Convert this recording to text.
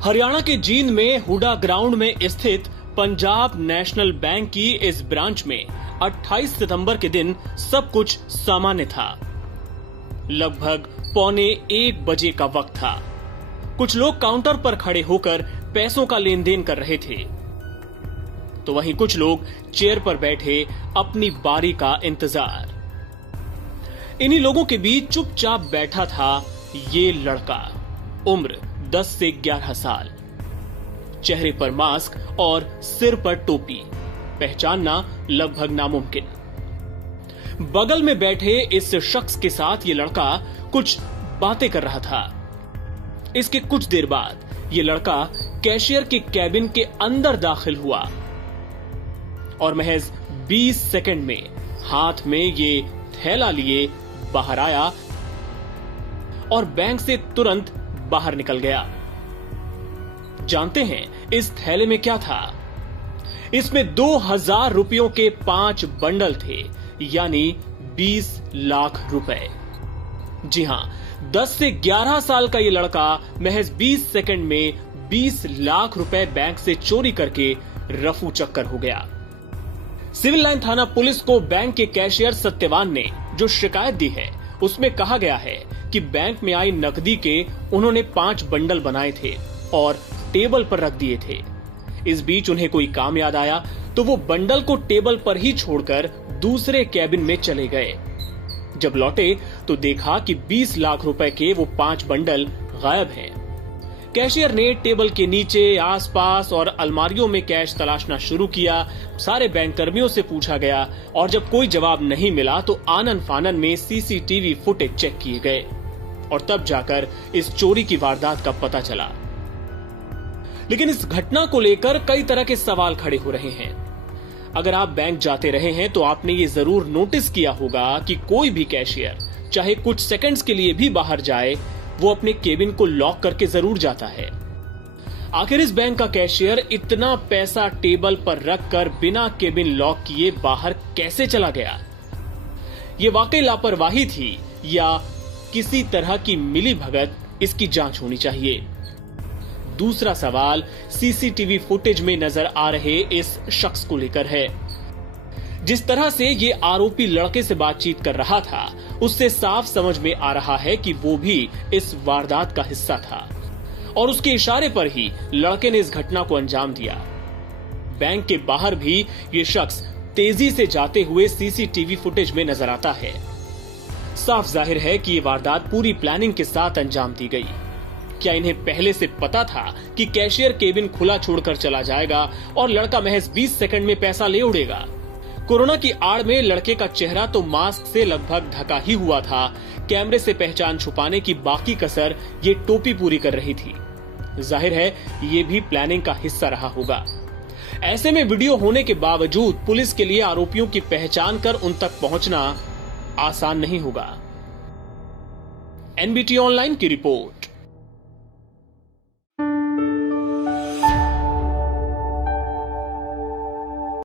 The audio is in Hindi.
हरियाणा के जींद में हुडा ग्राउंड में स्थित पंजाब नेशनल बैंक की इस ब्रांच में 28 सितंबर के दिन सब कुछ सामान्य था। लगभग 12:45 बजे का वक्त था। कुछ लोग काउंटर पर खड़े होकर पैसों का लेन देन कर रहे थे, तो वहीं कुछ लोग चेयर पर बैठे अपनी बारी का इंतजार। इन्हीं लोगों के बीच चुपचाप बैठा था ये लड़का, उम्र 10 से 11 साल, चेहरे पर मास्क और सिर पर टोपी, पहचानना लगभग नामुमकिन। बगल में बैठे इस शख्स के साथ ये लड़का कुछ बातें कर रहा था। इसके कुछ देर बाद ये लड़का कैशियर के कैबिन के अंदर दाखिल हुआ और महज 20 सेकंड में हाथ में ये थैला लिए बाहर आया और बैंक से तुरंत बाहर निकल गया। जानते हैं इस थैले में क्या था? इसमें 2000 रुपयों के 5 बंडल थे, यानी 20 लाख रुपए। जी हां, 10 से 11 साल का ये लड़का महज 20 सेकंड में 20 लाख रुपए बैंक से चोरी करके रफू चक्कर हो गया। सिविल लाइन थाना पुलिस को बैंक के कैशियर सत्यवान ने जो शिकायत दी है, उसमें कहा गया है कि बैंक में आई नकदी के उन्होंने 5 बंडल बनाए थे और टेबल पर रख दिए थे। इस बीच उन्हें कोई काम याद आया तो वो बंडल को टेबल पर ही छोड़कर दूसरे कैबिन में चले गए। जब लौटे तो देखा कि 20 लाख रुपए के वो 5 बंडल गायब हैं। कैशियर ने टेबल के नीचे, आसपास और अलमारियों में कैश तलाशना शुरू किया। सारे बैंक कर्मियों से पूछा गया और जब कोई जवाब नहीं मिला तो आनन फानन में सीसीटीवी फुटेज चेक किए गए और तब जाकर इस चोरी की वारदात का पता चला। लेकिन इस घटना को लेकर कई तरह के सवाल खड़े हो रहे हैं। अगर आप बैंक जाते रहे हैं तो आपने ये जरूर नोटिस किया होगा कि कोई भी कैशियर चाहे कुछ सेकंड्स के लिए भी बाहर जाए, वो अपने केबिन को लॉक करके जरूर जाता है। आखिर इस बैंक का कैशियर इतना पैसा टेबल पर रखकर बिना केबिन लॉक किए बाहर कैसे चला गया? ये वाकई लापरवाही थी या किसी तरह की मिलीभगत? इसकी जांच होनी चाहिए। दूसरा सवाल सीसीटीवी फुटेज में नजर आ रहे इस शख्स को लेकर है। जिस तरह से ये आरोपी लड़के से बातचीत कर रहा था, उससे साफ समझ में आ रहा है कि वो भी इस वारदात का हिस्सा था और उसके इशारे पर ही लड़के ने इस घटना को अंजाम दिया। बैंक के बाहर भी ये शख्स तेजी से जाते हुए सीसीटीवी फुटेज में नजर आता है। साफ जाहिर है कि ये वारदात पूरी प्लानिंग के साथ अंजाम दी गई। क्या इन्हें पहले से पता था कि कैशियर केबिन खुला छोड़कर चला जाएगा और लड़का महज 20 सेकंड में पैसा ले उड़ेगा? कोरोना की आड़ में लड़के का चेहरा तो मास्क से लगभग ढका ही हुआ था। कैमरे से पहचान छुपाने की बाकी कसर ये टोपी पूरी कर रही थी। जाहिर है ये भी प्लानिंग का हिस्सा रहा होगा। ऐसे में वीडियो होने के बावजूद पुलिस के लिए आरोपियों की पहचान कर उन तक पहुंचना आसान नहीं होगा। एनबीटी ऑनलाइन की रिपोर्ट।